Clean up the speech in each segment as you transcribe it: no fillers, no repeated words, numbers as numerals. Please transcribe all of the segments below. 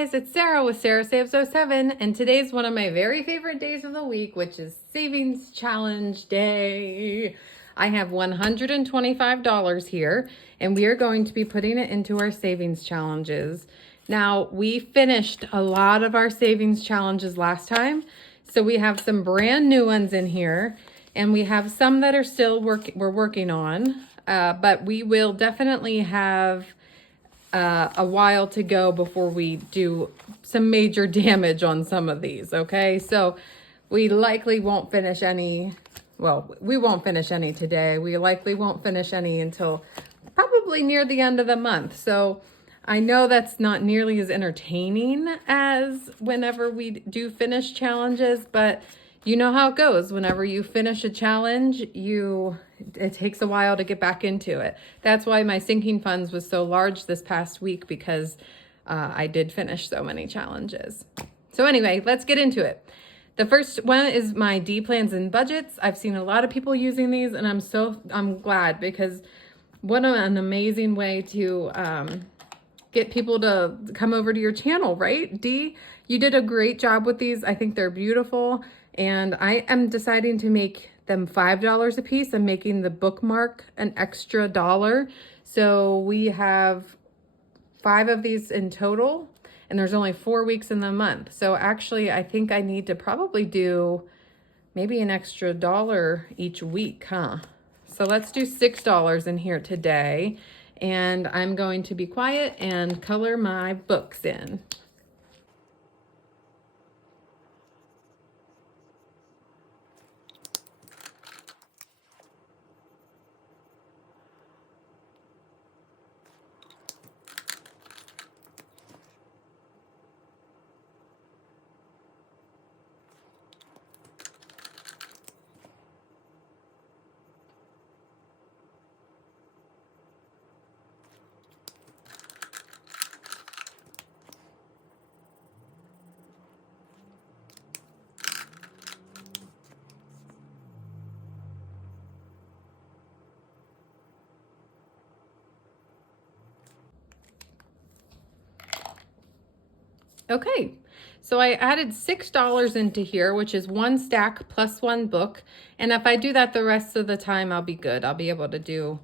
guys, it's Sarah with Sarah Saves 07, and today's one of my very favorite days of the week, which is Savings Challenge Day. I have $125 here, and we are going to be putting it into our savings challenges. Now, we finished a lot of our savings challenges last time, so we have some brand new ones in here, and we have some that are still we're working on, but we will definitely have a while to go before we do some major damage on some of these, okay? So we likely won't finish any, well, we won't finish any today. We likely won't finish any until probably near the end of the month. So I know that's not nearly as entertaining as whenever we do finish challenges, but you know how it goes. Whenever you finish a challenge, it takes a while to get back into it. That's why my sinking funds was so large this past week, because I did finish so many challenges. So anyway, let's get into it. The first one is my D plans and budgets. I've seen a lot of people using these, and I'm glad, because what an amazing way to get people to come over to your channel, right? D, you did a great job with these. I think they're beautiful. And I am deciding to make them $5 a piece. I'm making the bookmark an extra $1. So we have 5 of these in total, and there's only 4 weeks in the month. So actually, I think I need to probably do maybe an extra $1 each week, huh? So let's do $6 in here today. And I'm going to be quiet and color my books in. Okay, so I added $6 into here, which is 1 stack plus 1 book. And if I do that the rest of the time, I'll be good. I'll be able to do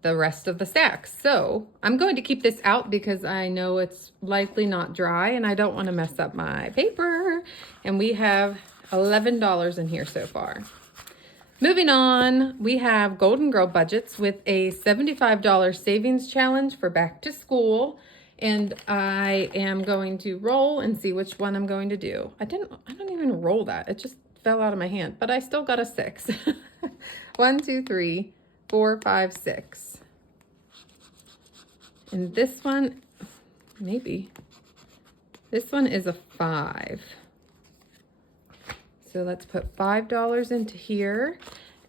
the rest of the stacks. So I'm going to keep this out because I know it's likely not dry and I don't want to mess up my paper. And we have $11 in here so far. Moving on, we have Golden Girl budgets with a $75 savings challenge for back to school. And I am going to roll and see which one I'm going to do. I don't even roll that. It just fell out of my hand, but I still got a 6. 1, 2, 3, 4, 5, 6. And this one, maybe. This one is a 5. So let's put $5 into here.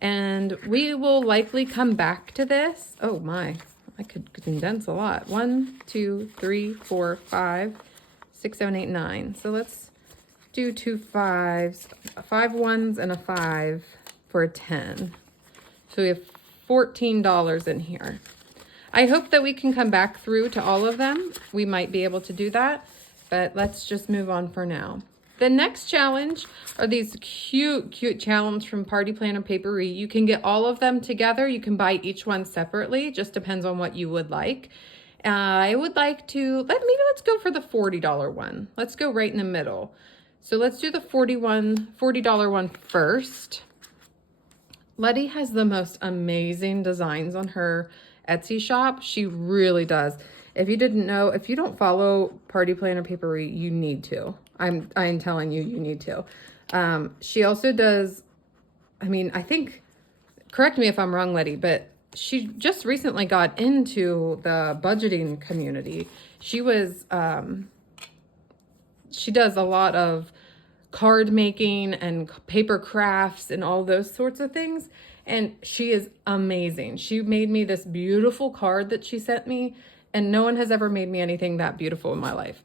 And we will likely come back to this. Oh my. I could condense a lot. 1, 2, 3, 4, 5, 6, 7, 8, 9. So let's do 2 5s, 5 1s, and a 5 for a 10. So we have $14 in here. I hope that we can come back through to all of them. We might be able to do that, but let's just move on for now. The next challenge are these cute challenges from Party Planner Papery. You can get all of them together. You can buy each one separately. Just depends on what you would like. I would like to, let's go for the $40 one. Let's go right in the middle. So let's do the $40 one first. Letty has the most amazing designs on her Etsy shop. She really does. If you didn't know, if you don't follow Party Planner Papery, you need to. I'm telling you, you need to. She also does, I think, correct me if I'm wrong, Letty, but she just recently got into the budgeting community. She does a lot of card making and paper crafts and all those sorts of things. And she is amazing. She made me this beautiful card that she sent me. And no one has ever made me anything that beautiful in my life.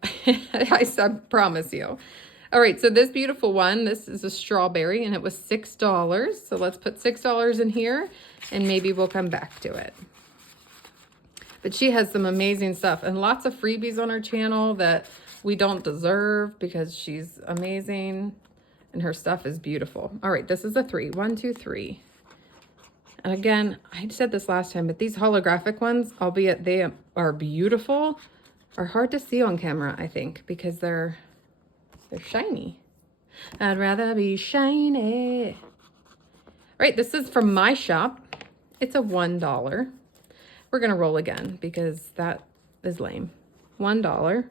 I promise you. All right, so this beautiful one, this is a strawberry, and it was $6. So let's put $6 in here, and maybe we'll come back to it. But she has some amazing stuff and lots of freebies on her channel that we don't deserve because she's amazing and her stuff is beautiful. All right, this is a 3. 1, 2, 3. And again, I said this last time, but these holographic ones, albeit they are beautiful, are hard to see on camera, I think, because they're shiny. I'd rather be shiny. All right, this is from my shop. It's a $1. We're gonna roll again because that is lame. $1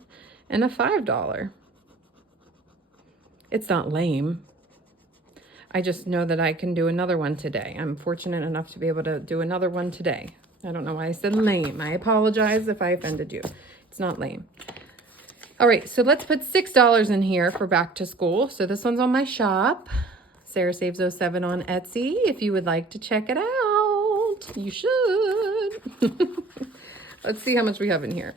and a $5. It's not lame. I just know that I can do another one today. I'm fortunate enough to be able to do another one today. I don't know why I said lame. I apologize if I offended you. It's not lame. All right, so let's put $6 in here for back to school. So this one's on my shop. Sarah Saves 07 on Etsy. If you would like to check it out, you should. Let's see how much we have in here.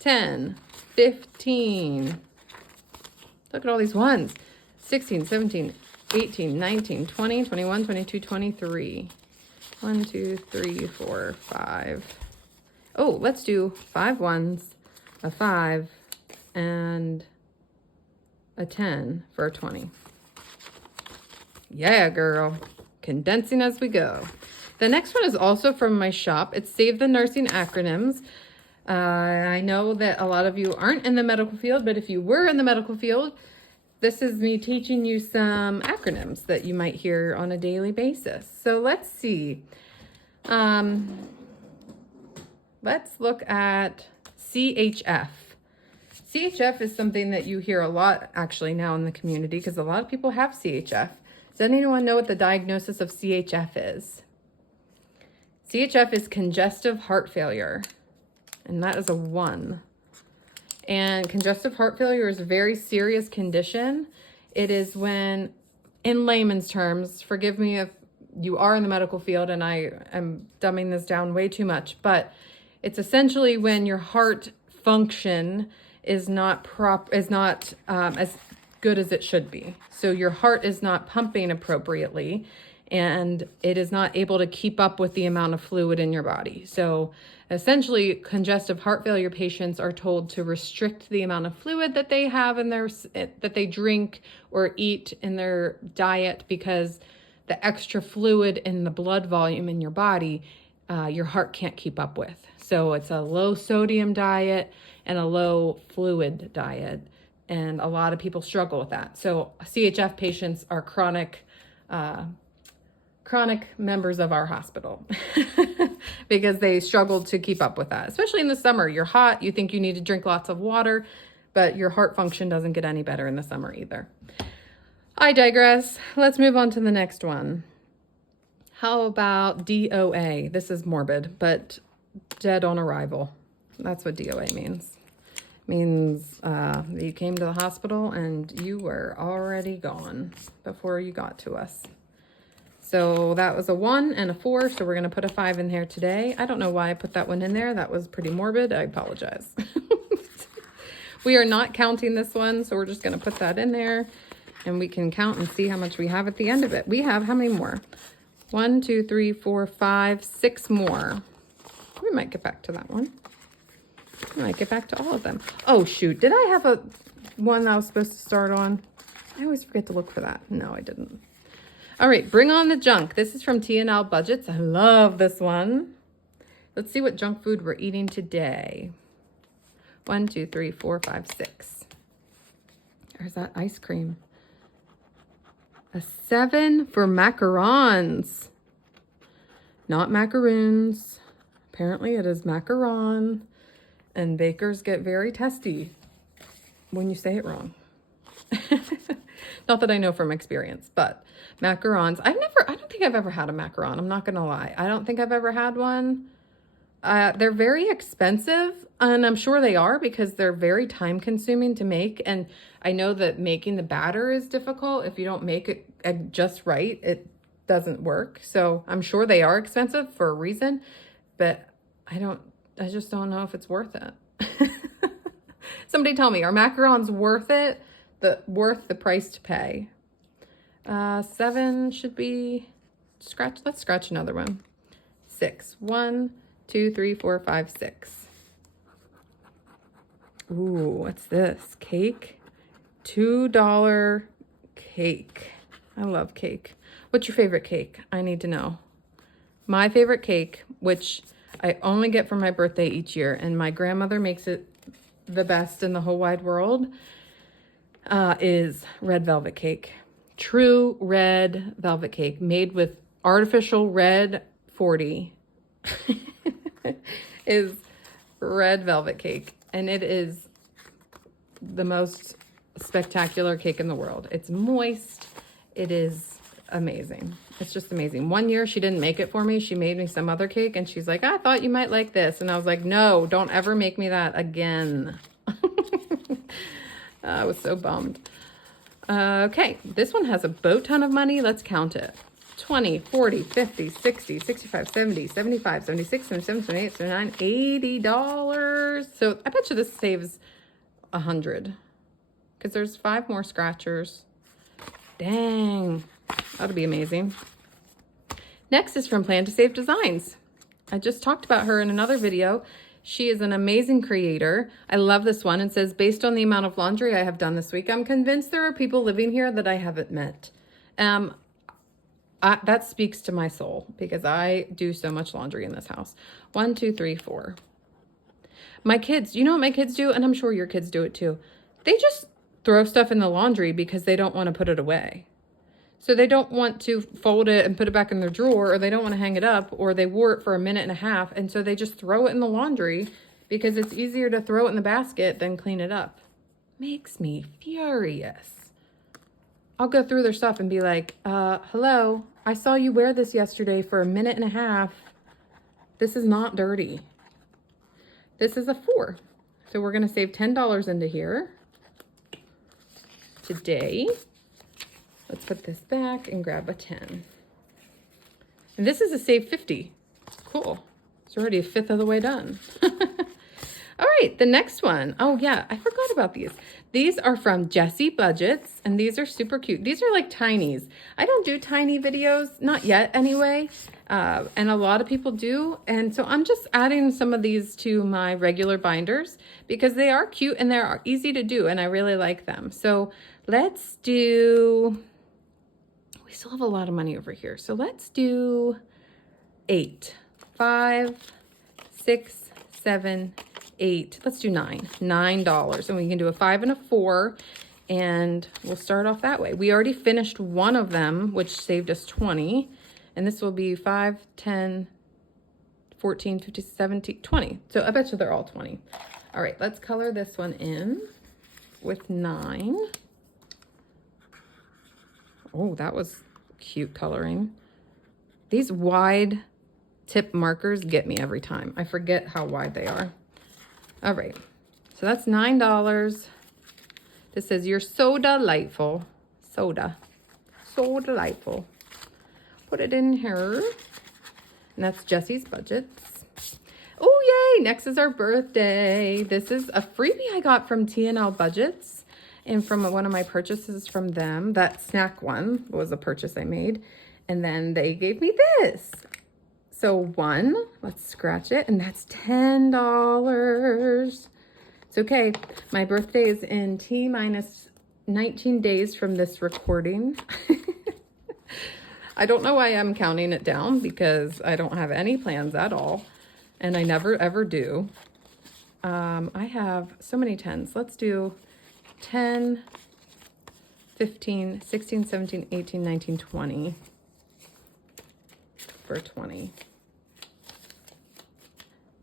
10, 15. Look at all these ones. 16, 17, 18, 19, 20, 21, 22, 23. 1, 2, 3, 4, 5. Oh, let's do 5 ones, a 5, and a 10 for a 20. Yeah, girl. Condensing as we go. The next one is also from my shop. It's Save the Nursing Acronyms. I know that a lot of you aren't in the medical field, but if you were in the medical field, this is me teaching you some acronyms that you might hear on a daily basis. So let's see. Let's look at CHF. CHF is something that you hear a lot actually now in the community because a lot of people have CHF. Does anyone know what the diagnosis of CHF is? CHF is congestive heart failure, and that is a 1. And congestive heart failure is a very serious condition. It is when, in layman's terms, forgive me if you are in the medical field and I am dumbing this down way too much, but it's essentially when your heart function is not as good as it should be. So your heart is not pumping appropriately and it is not able to keep up with the amount of fluid in your body. So essentially, congestive heart failure patients are told to restrict the amount of fluid that they have in that they drink or eat in their diet because the extra fluid in the blood volume in your body, your heart can't keep up with. So it's a low sodium diet and a low fluid diet. And a lot of people struggle with that. So CHF patients are chronic members of our hospital because they struggle to keep up with that. Especially in the summer, you're hot, you think you need to drink lots of water, but your heart function doesn't get any better in the summer either. I digress. Let's move on to the next one. How about DOA? This is morbid, but dead on arrival. That's what DOA means. Means you came to the hospital and you were already gone before you got to us. So that was a 1 and a 4, so we're going to put a 5 in here today. I don't know why I put that one in there. That was pretty morbid. I apologize. We are not counting this one, so we're just going to put that in there, and we can count and see how much we have at the end of it. We have how many more? 1, 2, 3, 4, 5, 6 more. We might get back to that one. We might get back to all of them. Oh, shoot. Did I have a one I was supposed to start on? I always forget to look for that. No, I didn't. All right, bring on the junk. This is from T&L Budgets. I love this one. Let's see what junk food we're eating today. 1, 2, 3, 4, 5, 6. There's that ice cream. A 7 for macarons. Not macaroons. Apparently it is macaron. And bakers get very testy when you say it wrong. Not that I know from experience, but macarons. I don't think I've ever had a macaron. I'm not going to lie. I don't think I've ever had one. They're very expensive, and I'm sure they are because they're very time consuming to make. And I know that making the batter is difficult. If you don't make it just right, it doesn't work. So I'm sure they are expensive for a reason, but I just don't know if it's worth it. Somebody tell me, are macarons worth it? Worth the price to pay? 7 should be let's scratch another one. 6. 1, 2, 3, 4, 5, 6. Ooh, what's this? Cake? $2 cake. I love cake. What's your favorite cake? I need to know. My favorite cake, which I only get for my birthday each year, and my grandmother makes it the best in the whole wide world, is red velvet cake. True red velvet cake made with artificial red 40 is red velvet cake. And it is the most spectacular cake in the world. It's moist. It is amazing. It's just amazing. One year she didn't make it for me. She made me some other cake and she's like, I thought you might like this. And I was like, no, don't ever make me that again. I was so bummed. Okay, this one has a boat ton of money. Let's count it. 20, 40, 50, 60, 65, 70, 75, 76, 77, 78, 79, $80. So I bet you this saves 100 because there's 5 more scratchers. Dang, that'll be amazing. Next is from Plan to Save Designs. I just talked about her in another video. She is an amazing creator. I love this one. It says, based on the amount of laundry I have done this week, I'm convinced there are people living here that I haven't met. That speaks to my soul because I do so much laundry in this house. 1, 2, 3, 4. My kids, you know what my kids do? And I'm sure your kids do it too. They just throw stuff in the laundry because they don't want to put it away. So they don't want to fold it and put it back in their drawer, or they don't want to hang it up, or they wore it for a minute and a half. And so they just throw it in the laundry because it's easier to throw it in the basket than clean it up. Makes me furious. I'll go through their stuff and be like, hello, I saw you wear this yesterday for a minute and a half. This is not dirty. This is a 4. So we're going to save $10 into here today. Let's put this back and grab a 10. And this is a save 50. Cool. It's already a 5th of the way done. All right, the next one. Oh yeah, I forgot about these. These are from Jessie Budgets, and these are super cute. These are like tinies. I don't do tiny videos, not yet anyway, and a lot of people do. And so I'm just adding some of these to my regular binders because they are cute and they're easy to do, and I really like them. So let's do, we still have a lot of money over here. So let's do 8, 5, 6, 7, 8. Let's do $9. And we can do a 5 and a 4. And we'll start off that way. We already finished one of them, which saved us 20. And this will be 5, 10, 14, 15, 17, 20. So I bet you they're all 20. All right, let's color this one in with 9. Oh, that was cute coloring. These wide tip markers get me every time. I forget how wide they are. All right, so that's $9. This says, you're so delightful. Soda. So delightful. Put it in here. And that's Jessie's Budgets. Oh, yay. Next is our birthday. This is a freebie I got from T&L Budgets and from one of my purchases from them. That snack one was a purchase I made. And then they gave me this. So 1, let's scratch it, and that's $10. It's okay. My birthday is in T-minus 19 days from this recording. I don't know why I'm counting it down because I don't have any plans at all, and I never ever do. I have so many 10s. Let's do 10, 15, 16, 17, 18, 19, 20 for 20.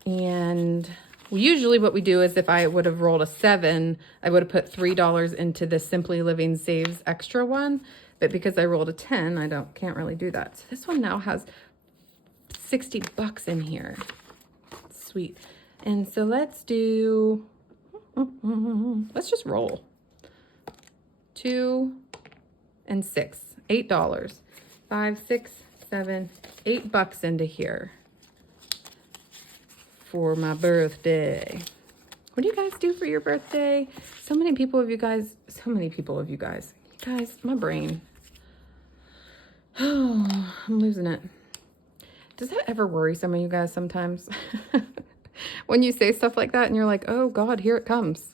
And usually what we do is if I would have rolled a 7, I would have put $3 into the Simply Living Saves extra one. But because I rolled a 10, I can't really do that. So this one now has $60 in here. Sweet. And so let's do, let's just roll. 2 and 6, $8. 5, 6, 7, $8 into here for my birthday. What do you guys do for your birthday? So many people of you guys. Guys, my brain. Oh, I'm losing it. Does that ever worry some of you guys sometimes? when you say stuff like that and you're like, oh God, here it comes.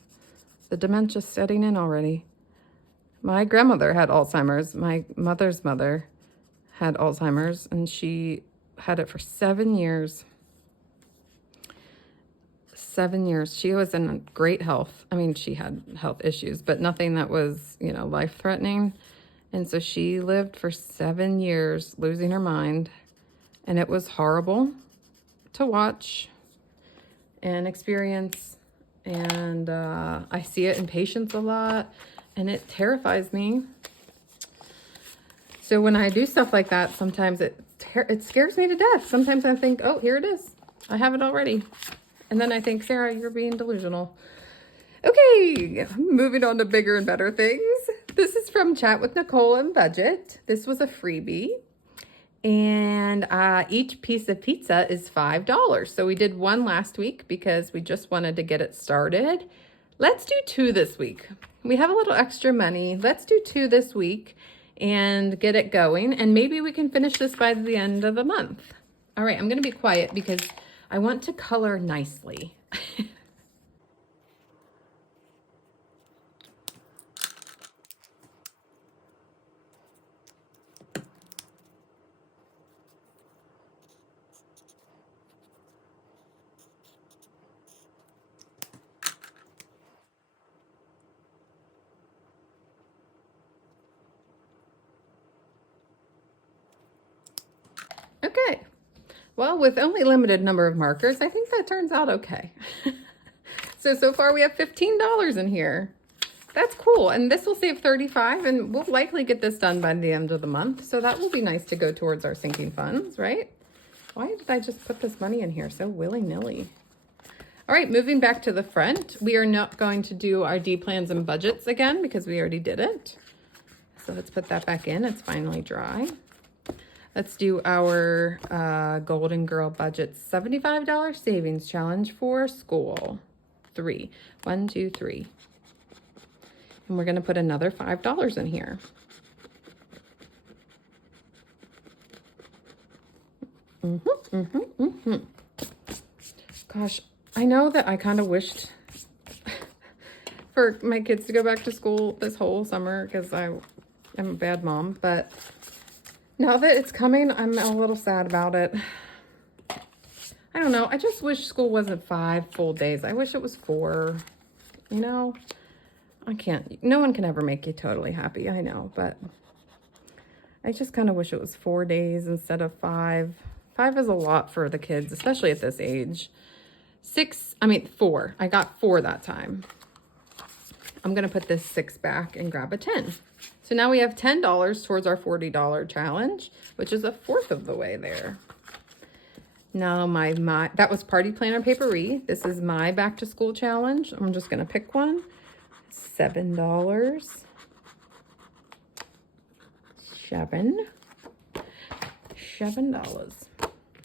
The dementia's setting in already. My grandmother had Alzheimer's. My mother's mother had Alzheimer's, and she had it for 7 years. 7 years. She was in great health. I mean, she had health issues, but nothing that was, life-threatening. And so she lived for 7 years, losing her mind. And it was horrible to watch and experience. And I see it in patients a lot, and it terrifies me. So when I do stuff like that, sometimes it scares me to death. Sometimes I think, oh, here it is. I have it already. And then I think, Sarah, you're being delusional. Okay, moving on to bigger and better things. This is from Chat with Nicole and Budget. This was a freebie. And each piece of pizza is $5. So we did one last week because we just wanted to get it started. Let's do 2 this week. We have a little extra money. Let's do 2 this week and get it going. And maybe we can finish this by the end of the month. All right, I'm going to be quiet because I want to color nicely. Okay. Well, with only a limited number of markers, I think that turns out okay. So far we have $15 in here. That's cool. And this will save $35, and we'll likely get this done by the end of the month. So that will be nice to go towards our sinking funds, right? Why did I just put this money in here so willy-nilly? All right, moving back to the front. We are not going to do our D plans and budgets again because we already did it. So let's put that back in. It's finally dry. Let's do our Golden Girl Budget $75 savings challenge for school. 3. 1, 2, 3. And we're going to put another $5 in here. Gosh, I know that I kind of wished for my kids to go back to school this whole summer because I am a bad mom, but now that it's coming, I'm a little sad about it. I don't know. I just wish school wasn't 5 full days. I wish it was 4. I can't. No one can ever make you totally happy. I know, but I just kind of wish it was 4 days instead of 5. 5 is a lot for the kids, especially at this age. 4. I got 4 that time. I'm going to put this 6 back and grab a 10. So now we have $10 towards our $40 challenge, which is 1/4 of the way there. Now that was Party Planner Paperie. This is my back to school challenge. I'm just going to pick one. $7. $7.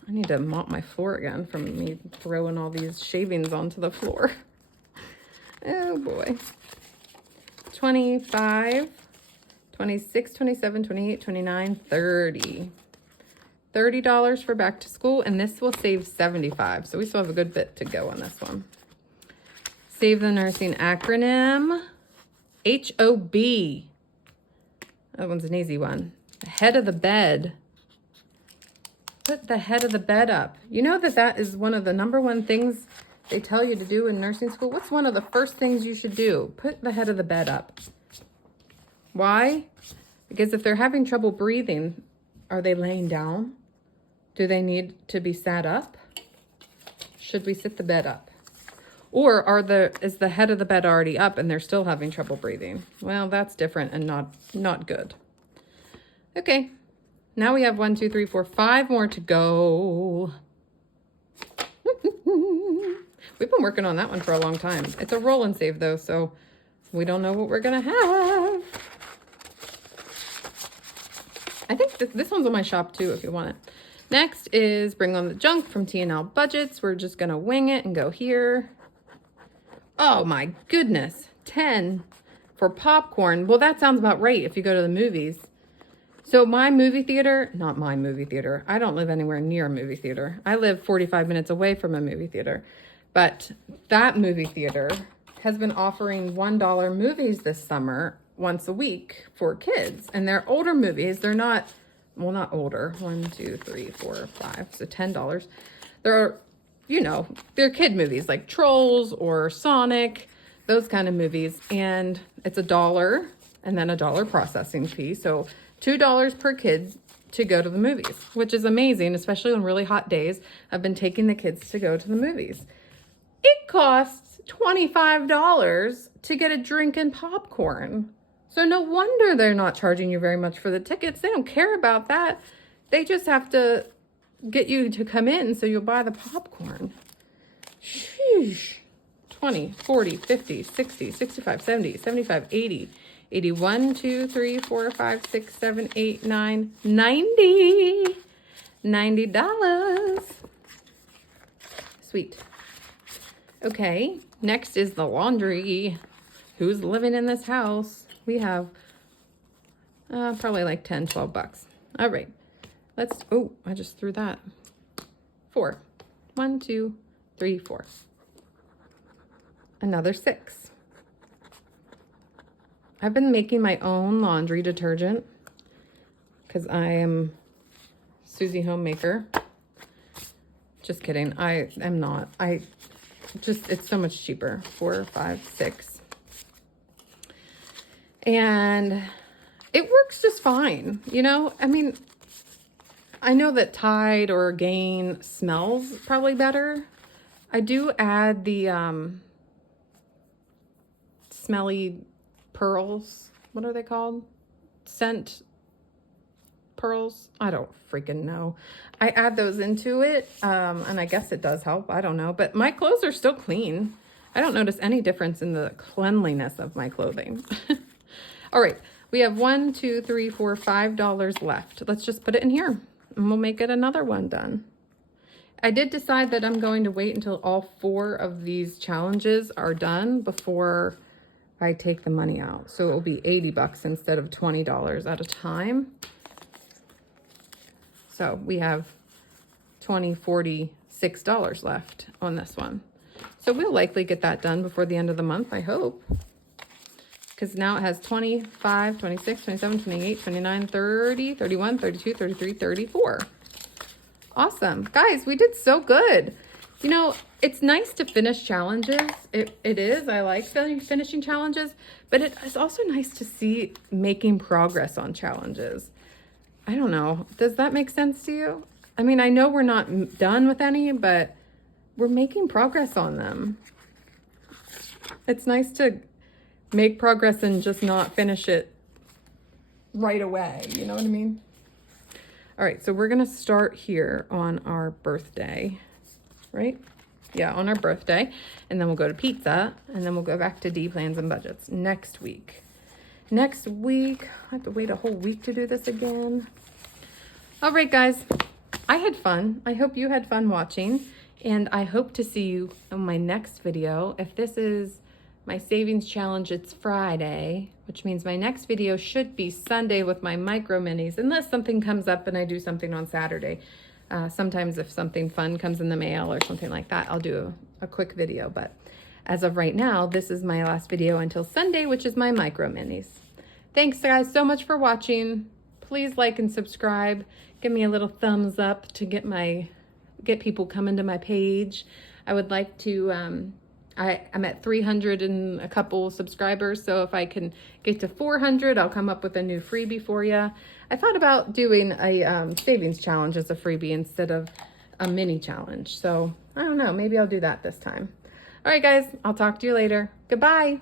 I need to mop my floor again from me throwing all these shavings onto the floor. Oh boy. 25, 26, 27, 28, 29, 30. $30 for back to school, and this will save $75. So we still have a good bit to go on this one. Save the nursing acronym. HOB. That one's an easy one. The head of the bed. Put the head of the bed up. You know that is one of the #1 things they tell you to do in nursing school? What's one of the first things you should do? Put the head of the bed up. Why? Because if they're having trouble breathing, are they laying down? Do they need to be sat up? Should we sit the bed up? Or is the head of the bed already up and they're still having trouble breathing? Well, that's different and not good. Okay, now we have 1, 2, 3, 4, 5 more to go. We've been working on that one for a long time. It's a roll and save though, so we don't know what we're gonna have. I think this one's on my shop too if you want it. Next is Bring on the Junk from T&L Budgets. We're just gonna wing it and go here. Oh my goodness, 10 for popcorn. Well, that sounds about right if you go to the movies. So not my movie theater. I don't live anywhere near a movie theater. I live 45 minutes away from a movie theater. But that movie theater has been offering $1 movies this summer once a week for kids. And they're older movies. They're not, well, not older. 1, 2, 3, 4, 5. So $10. They're, you know, they're kid movies like Trolls or Sonic, those kind of movies. And it's $1 and then $1 processing fee. So $2 per kid to go to the movies, which is amazing, especially on really hot days. I've been taking the kids to go to the movies. It costs $25 to get a drink and popcorn. So no wonder they're not charging you very much for the tickets. They don't care about that. They just have to get you to come in so you'll buy the popcorn. Sheesh. 20, 40, 50, 60, 65, 70, 75, 80, 81, 2, 3, 4, 5, 6, 7, 8, 9, 90. $90. Sweet. Okay, next is the laundry. Who's living in this house? We have probably like 10, 12 bucks. All right, let's, oh, I just threw that. 4. 1, 2, 3, 4. Another 6. I've been making my own laundry detergent because I am Susie Homemaker. Just kidding. I am not. It's so much cheaper. 4, 5, 6. And it works just fine. You know, I mean, I know that Tide or Gain smells probably better. I do add the smelly pearls. What are they called? Scent pearls? I don't freaking know. I add those into it, and I guess it does help. I don't know, but my clothes are still clean. I don't notice any difference in the cleanliness of my clothing. All right, we have $1, 2, 3, 4, $5 left. Let's just put it in here, and we'll make it another one done. I did decide that I'm going to wait until all 4 of these challenges are done before I take the money out. So it will be 80 bucks instead of $20 at a time. So we have $20, $40, $6 left on this one. So we'll likely get that done before the end of the month, I hope. Because now it has 25, 26, 27, 28, 29, 30, 31, 32, 33, 34. Awesome. Guys, we did so good. You know, it's nice to finish challenges. It is. I like finishing challenges. But it is also nice to see making progress on challenges. I don't know. Does that make sense to you? I mean, I know we're not done with any, but we're making progress on them. It's nice to make progress and just not finish it right away. You know what I mean? All right, so we're going to start here on our birthday, right? Yeah, on our birthday. And then we'll go to pizza, and then we'll go back to D plans and budgets next week. Next week, I have to wait a whole week to do this again. All right, guys, I had fun. I hope you had fun watching, and I hope to see you in my next video. If this is my savings challenge, it's Friday, which means my next video should be Sunday with my micro minis, unless something comes up and I do something on Saturday. Sometimes if something fun comes in the mail or something like that, I'll do a quick video. But as of right now, this is my last video until Sunday, which is my micro minis. Thanks, guys, so much for watching. Please like and subscribe. Give me a little thumbs up to get people coming to my page. I would like to, I'm at 300 and a couple subscribers, so if I can get to 400, I'll come up with a new freebie for you. I thought about doing a savings challenge as a freebie instead of a mini challenge. So I don't know, maybe I'll do that this time. All right, guys, I'll talk to you later. Goodbye.